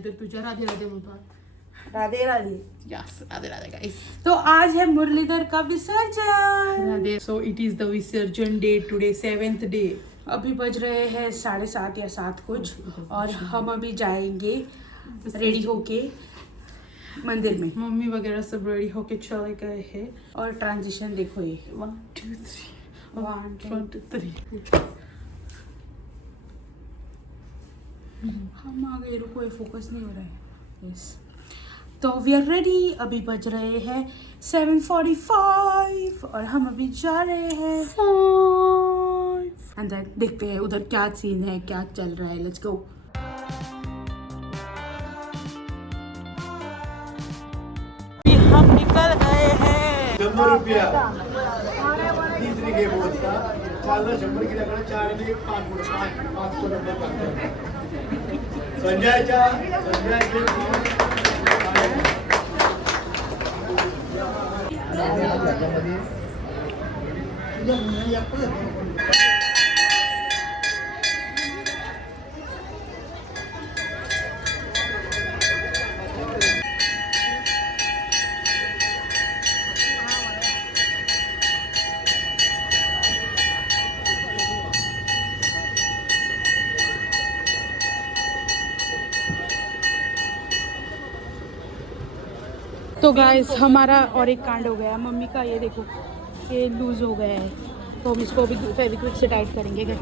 नाहीतर तुझ्या राधे राधे म्हणतो. राधे राधे. Yes, Radhe Radhe guys. तो आज है मुरलीधर का विसर्जन. Radhe. So it is the visarjan day today, 7th day. अभी बज रहे हैं 7:30 या 7 कुछ और हम अभी जाएंगे रेडी होके मंदिर में. मम्मी वगैरह सब रेडी होके चले गए हैं. और ट्रांजिशन देखो ये 1 2 3 1 1 2 3. हम आ गए. रुको, ये फोकस नहीं हो रहा है. यस, तो वी आर रेडी. अभी बज रहे हैं 7:45 और हम अभी जा रहे हैं. एंड देन देखते हैं उधर क्या सीन है, क्या चल रहा है. Let's go. हम निकल गए हैं. 100 रुपया तीसरी गेम होता 100 किलोकडे 4 आणि 5 नंबर संजयच्या तो गाइस हमारा और एक कांड हो गया. मम्मी का ये देखो, ये लूज हो गया है, तो हम इसको भी फेविक्विक से टाइट करेंगे. क्या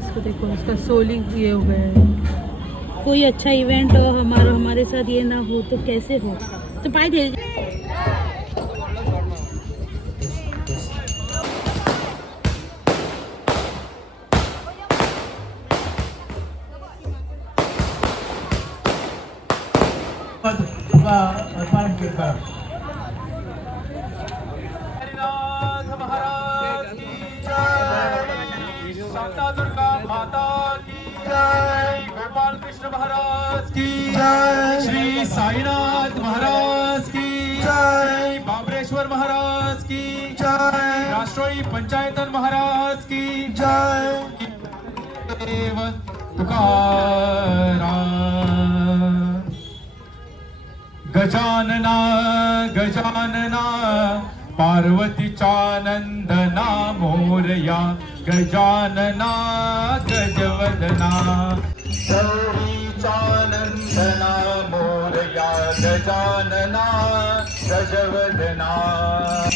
इसको देखो, इसका सोलिंग ये हो गया है. कोई अच्छा इवेंट हो हमारे साथ ये ना हो तो कैसे हो. तो पाए दे. हरिनाथ महाराज की जय. शांता दुर्गा माता की जय. गोपाल कृष्ण महाराज की जय. श्री साईनाथ महाराज की जय. बाबरेश्वर महाराज की जय. राष्ट्रीय पंचायतन महाराज की जय. देव तुकाराम. गजानना गजानना पार्वतीचा नंदना मोरया. गजानना गजवदना गौरीचा नंदना मोरया. गजानना गजवदना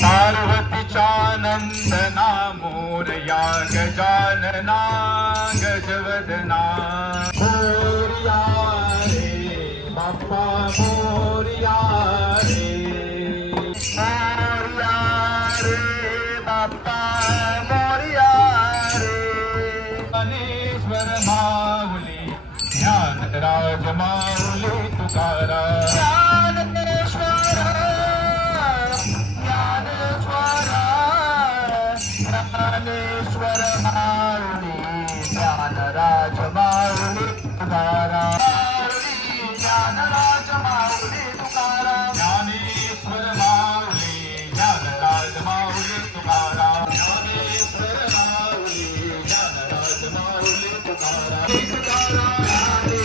पार्वतीचा नंदना मोरया. गजानना गजवदना. मोरया रे बाप्पा मोरया रे. मोरया रे बाप्पा मोरया रे. ज्ञानेश्वर माऊली ज्ञानराज माऊली तुकाराम. ज्ञानेश्वर ज्ञानेश्वर ज्ञानेश्वर माऊली ज्ञानराज माऊली तुकाराम. ज्ञानराज माऊली तुकाराम. ज्ञानेश्वर माऊली ज्ञानराज माऊली तुकाराम. ज्ञानेश्वर माऊली ज्ञानराज माऊली तुकाराम. ज्ञानेश्वर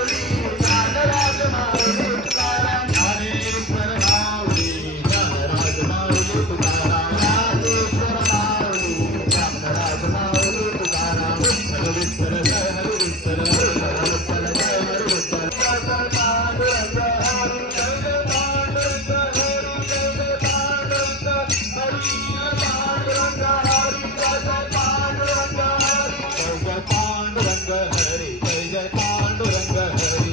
माऊली ज्ञानराज माऊली तुकाराम. ज्ञानेश्वर माऊली ज्ञानराज माऊली तुकाराम. ज्ञानेश्वर माऊली ज्ञानराज माऊली तुकाराम. विठ्ठल हरी विठ्ठल विठ्ठल जय हरी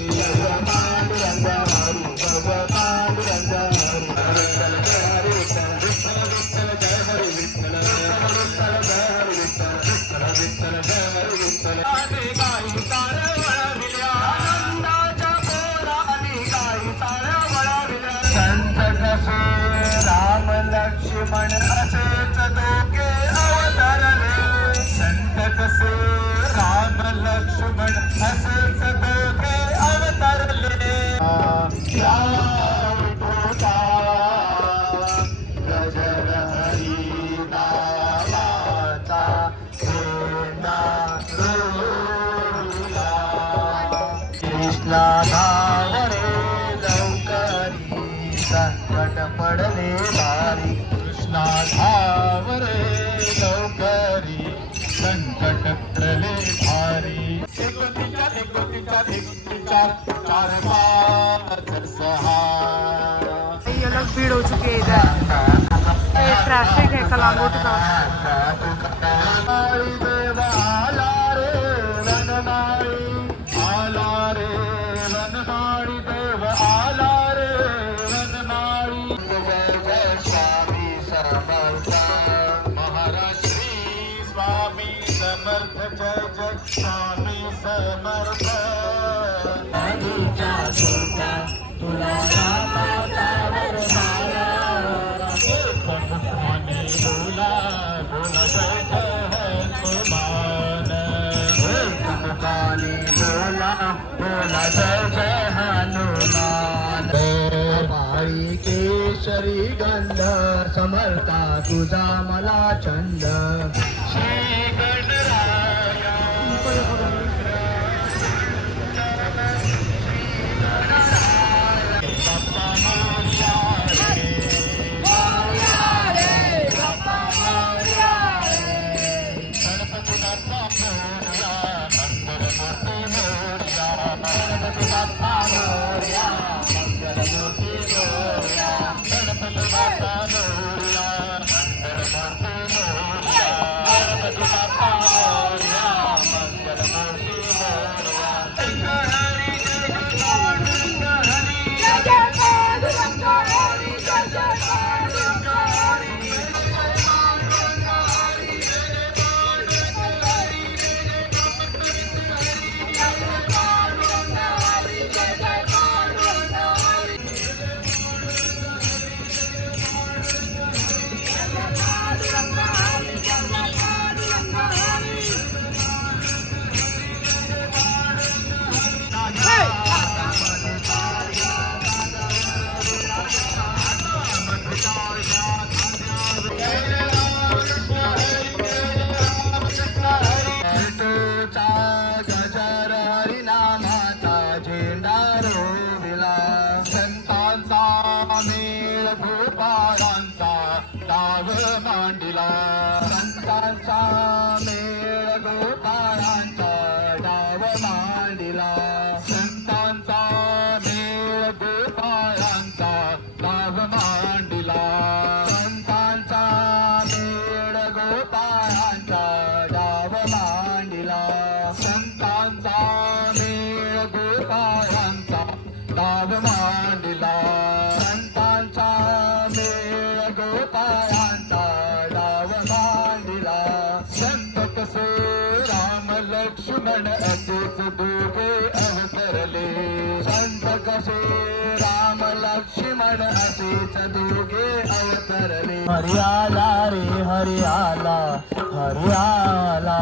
विठ्ठल. लक्ष्मण असेच दोघे अवतरले. संत कसे राम लक्ष्मण असेच दोघे अवतरले. गजर हरी कृष्णा धाव रे लवकरी संकट पडले भारी कृष्णा धाव रे लवकरी संकट पडले भारी एक दोन तीन चार चार पाच सहा ये अलग भीड़ हो चुकी है इधर ये ट्रैफिक है कलांगुट का आला रे वनमाळी आला रे वनमाळी देव आला रे वनमाळी जय जय स्वामी समर्थ महाराज श्री स्वामी समर्थ जय जय स्वामी समर्थ आधीच्या सुता तुला रामावर झाला मुखाने बोला बोला जय जय हनुमान मुखाने बोला बोला जय जय हनुमान पाळी केशरी गंध समर्था तुझा मला छंद श्री गणराया गजर हरिनामाचा झेंडा रोविला संतांचा मेळ गोपाळांचा डाव मांडिला संतांचा मेळ गोपाळांचा डाव मांडिला संतांचा मेळ गोपाळांचा डाव मांडिला संतांचा मेळ गोपाळांचा डाव मांडिला संतांचा मेळ गोपाळांचा डाव मांडिला संतांचा मेळ गोपाळांचा डाव मांडिला संत कसे राम लक्ष्मण असेच दोघे अवतरले संत कसे राम लक्ष्मण असेच दोघे अवतरले हरियाला रे हरियाला हरियाला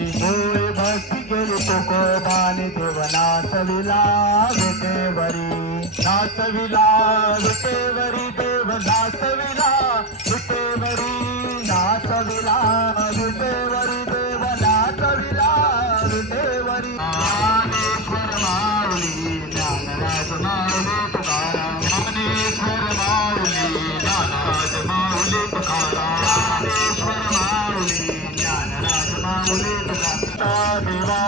डोळे भक्ती गेली तुकोबाने देव नाचविला विटेवरी नाचविला विटेवरी देव नाचविला विटेवरी नाचविला विटेवरी देव नाचविला विटेवरी ज्ञानेश्वर माऊली ज्ञानराज माऊली तुकाराम ज्ञानेश्वर माऊली ज्ञानराज माऊली तुकाराम ज्ञानेश्वर माऊली ज्ञानराज माऊली तुकाराम देवा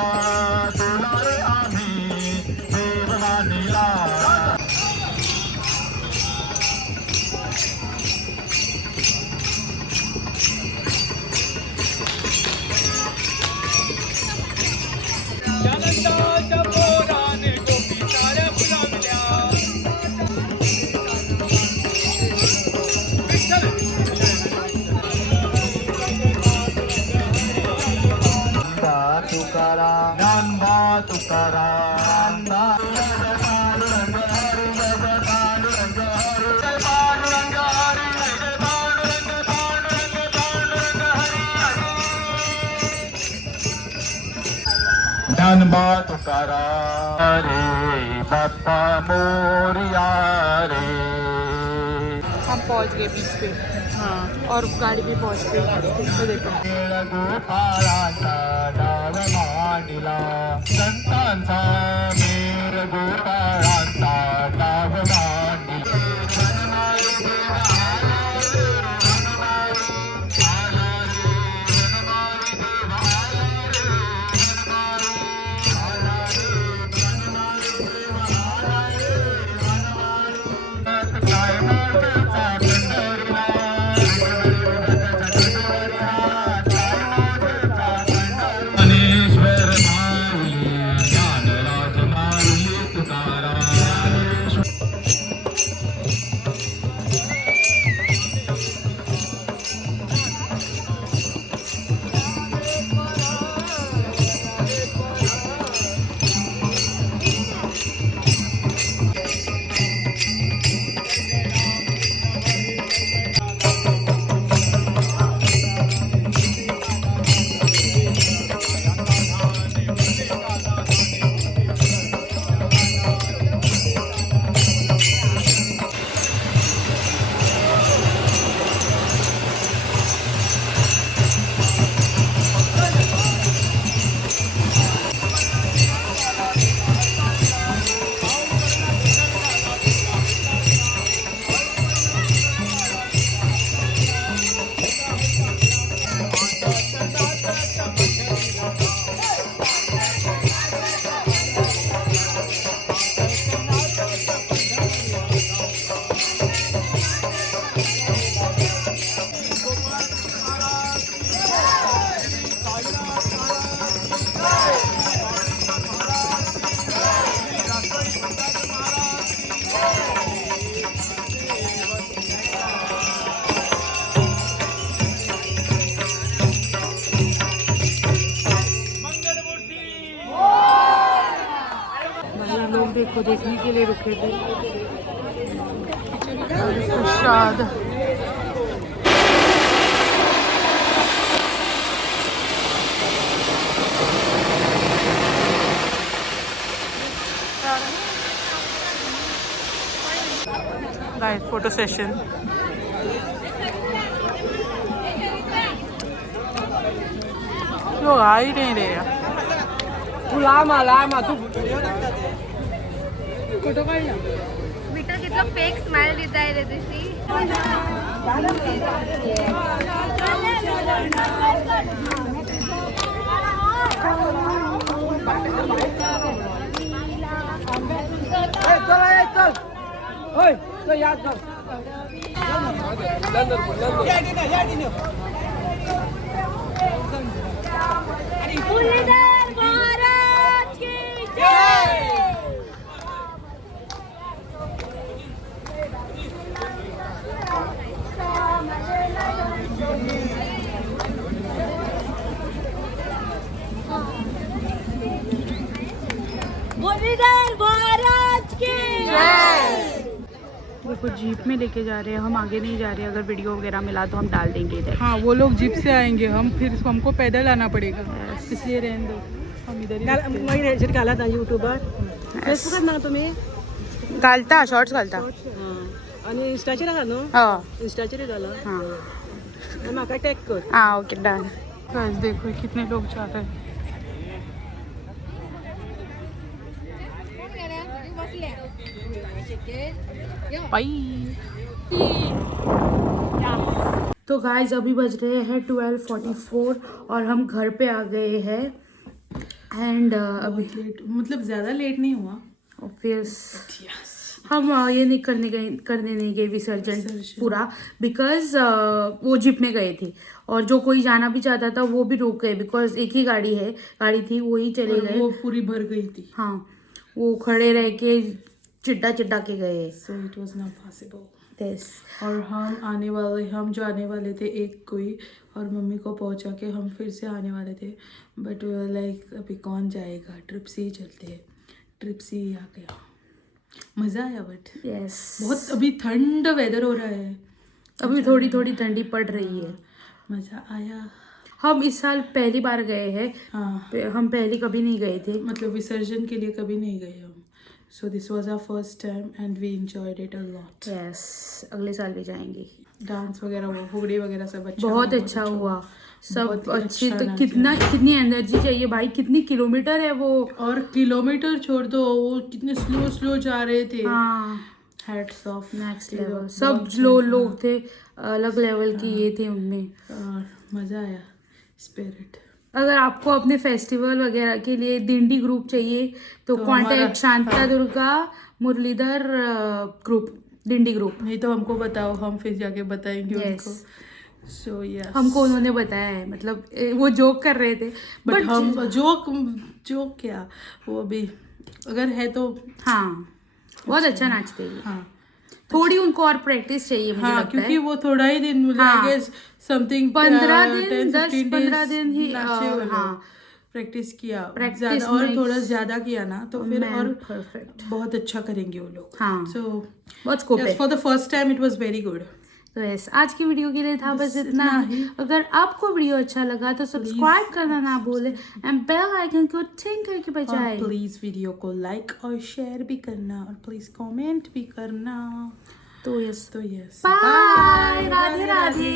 तुला रे आम्ही देव मानिला तुकाराम ज्ञानबा तुकाराम पांडुरंग हरी जय पांडुरंग हरी जय पांडुरंग हरी जय पांडुरंग पांडुरंग पांडुरंग हरी ज्ञानबा तुकाराम रे बाप्पा मोरिया रे हम पहुंच गए बीच पे हाँ और गाड़ी भी पहुंच गई तो देखो गोपाळांचा डाव मांडिला संतांचा मेळ देखो देखने के लिए रुके थे प्रसाद। Guys photo session. लोग आ ही नहीं रहे यार। फोटो काढ ना। मीटर कितना फेक स्माइल देता है रे दिशी। मुरलीधर महाराज की जय। मुरलीधर महाराज की जय। देखो जीप में लेके जा रहे हैं, हम आगे नहीं जा रहे हैं। अगर वीडियो वगैरह मिला तो हम डाल देंगे इधर। हाँ वो लोग जीप से आएंगे, हम फिर हमको पैदल आना पड़ेगा, इसलिए रहने दो, हम इधर ही रुकते हैं। घाला युट्यूबर फेसबुकात ना तुम्ही घालता शॉर्ट्स घालता। आणि इंस्टाचेर आहा न्हू हाँ इंस्टाचेर घाला हाँ आनी म्हाका टॅग कर हाँ ओके डन। गाइस देखो कितने लोग जा रहे हैं। बाय। तो गाइस अभी बज रहे हैं 12:44 और हम घर पे आ गए हैं। एंड अभी बहुत लेट, मतलब ज़्यादा लेट नहीं हुआ। ऑब्वियस हम ये नहीं करने नहीं गए विसर्जन पूरा, बिकॉज वो जीप में गए थे और जो कोई जाना भी चाहता था वो भी रुक गए, बिकॉज एक ही गाड़ी थी वो ही चले और गए। वो पूरी भर गई थी। हाँ वो खड़े रह के चिड्डा के गए। So it was not possible. Yes और हम जो आने वाले थे एक कोई, और मम्मी को पहुंचा के हम फिर से आने वाले थे, बट लाइक अभी कौन जाएगा, ट्रिप से ही चलते हैं। ट्रिप से ही आ गया, मज़ा आया। बट यस बहुत अभी ठंड वेदर हो रहा है, अभी थोड़ी थोड़ी ठंडी पड़ रही है। मज़ा आया। हम इस साल पहली बार गए हैं। हाँ हम पहले कभी नहीं गए थे, मतलब विसर्जन के लिए कभी नहीं गए हम। So this was our first time and we enjoyed it a lot. Yes अगले साल भी जाएंगे। डांस वगैरह वो फुगड़ी वगैरह सब अच्छा बहुत अच्छा हुआ, सब बहुत ही अच्छी। अच्छा तो नाच कितनी एनर्जी चाहिए भाई, कितनी किलोमीटर है वो। और किलोमीटर छोड़ दो, वो कितने स्लो जा रहे थे। हाँ हैट्स ऑफ, नेक्स्ट लेवल। सब लोग थे अलग लेवल की ये थे उनमें। और मज़ा आया, स्पिरिट। अगर आपको अपने फेस्टिवल वगैरह के लिए दिंडी ग्रुप चाहिए तो कांटेक्ट शांता दुर्गा मुरलीधर ग्रुप, दिंडी ग्रुप। नहीं तो हमको बताओ, हम फिर जाके बताएंगे Yes. उनको। सो यस हमको उन्होंने बताया है, मतलब वो जोक कर रहे थे बट हम जोक क्या, वो अभी अगर है तो हाँ बहुत अच्छा नाचते हैं। हाँ थोड़ी उनको और प्रैक्टिस चाहिए मुझे हाँ, लगता क्योंकि है। वो थोड़ा ही दिन, हाँ। आई गेस समथिंग 15 दिन 10-15 दिन ही हाँ प्रैक्टिस किया, Practice ज़्यादा और makes थोड़ा ज़्यादा किया ना तो फिर man और perfect। बहुत अच्छा करेंगे वो लोग। हाँ। सो बहुत स्कोप है। For the first time it was very good. तो यस आज की वीडियो के लिए था बस इतना ही। अगर आपको वीडियो अच्छा लगा तो सब्सक्राइब करना ना भूले एंड बेल आइकन को टिंग करके बजाएं। प्लीज वीडियो को लाइक और शेयर भी करना और प्लीज कमेंट भी करना। तो यस तो यस, बाय, राधे राधे।